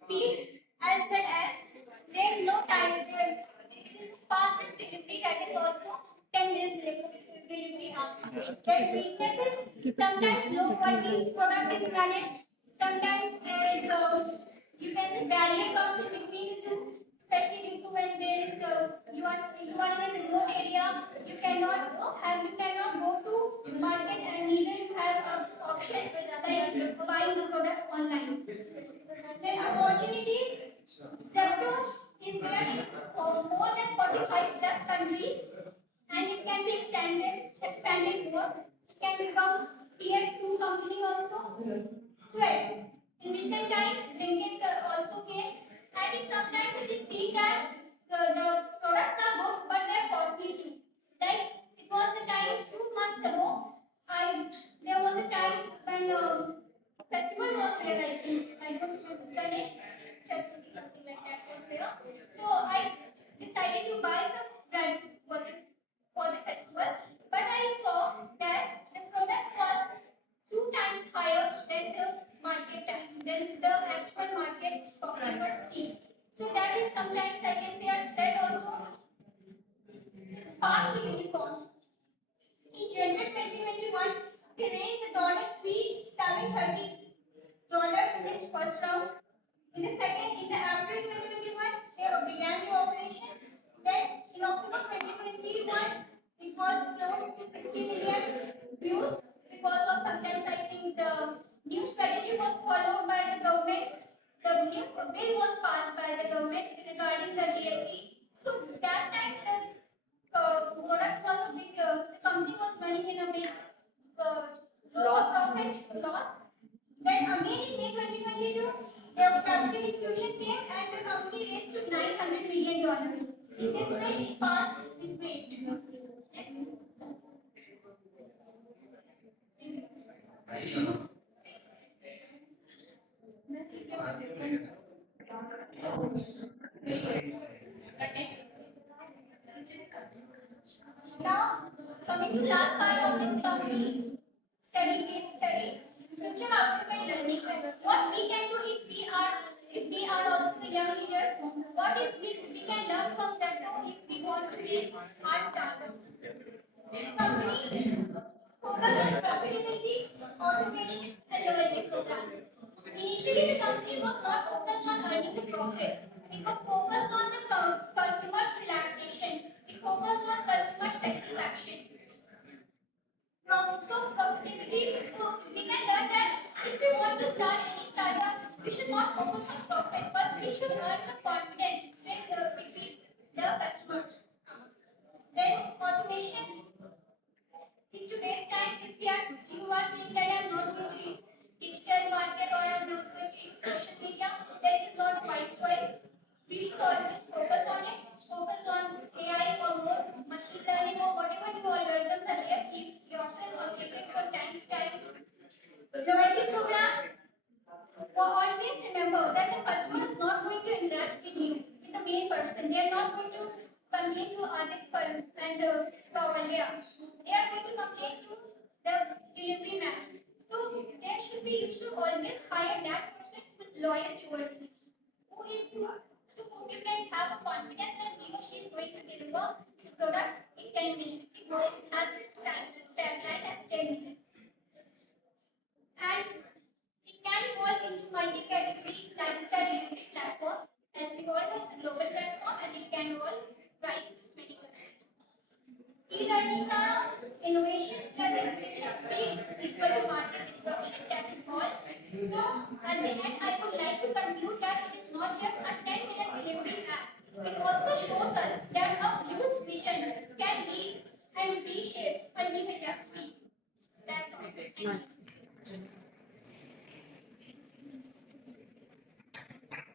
speed as well as there is no time. Faster delivery that is also 10 minutes delivery after. Their weaknesses sometimes low quality product is managed. Sometimes you can say barrier comes in between the two, especially due to when there is you are in a remote area, you cannot go to market and neither you have an option like buying the product online. Then opportunities, Zepto is there in more than 45 plus countries and it can be expanded more. It can become tier 2 company also. Threats. In recent times, Blinkit also came, and sometimes it is seen that the products are good, but they are costly too. Like it was the time 2 months ago. There was a time when festival was there. I think I don't know Ganesh Chaturthi something like that was there. So I decided to buy some bread for the festival, but I saw that the product was 2 times higher than the market than the actual market shopkeeper scheme. So that is sometimes I can say a threat also. Spark the unicorn. In January 2021, they raised the $3,730 in its first round. In the April 2021, they began the operation. Then in October 2021, it was close to 60 million views because of sometimes I think the new strategy was followed by the government. The new bill was passed by the government regarding the GST. So that time product was a big, the company was running in a big loss. Then again in May 2022, the capital infusion came and the company raised to $900 million. In this way, its path is paved. Next. Now, coming to last part of this company's case study, future after learning. What we can do if we are also the young leaders, what if we can learn from Zepto if we want to raise our startups? The company focus on profitability, automation, and loyalty program. Initially, the company was not focused on earning the profit. It was focused on the customer's relaxation. It focused on customer satisfaction. So profitability, so we can learn that if we want to start any startup, we should not focus on profit. First, we should earn the confidence between the customers. Then automation. In today's time, if you are saying that I'm not going to use digital market or I'm not going to use social media, then it is not wise. We should always focus on it. Focus on AI or more machine learning or whatever new algorithms are there. Keep yourself updated from time to time. Loyalty program. Always remember that the customer is not going to interact with you, with the main person. They are not going to complain to Adit and Pawalia. They are going to complain to the delivery man. So you should always hire that person who is loyal towards you, to whom you can have a confidence that he or she is going to deliver the product in 10 minutes. It has tagline as 10 minutes. And it can evolve into multi-category lifestyle delivery platform. As we all know, it's a global platform and it can all rise to many levels. E-learning innovation plus execution speed equal to market disruption that is all. So at the end, I would like to conclude that it is not just a 10 minutes delivery app. It also shows us that a huge vision can lead and reshape a new industry. That's all.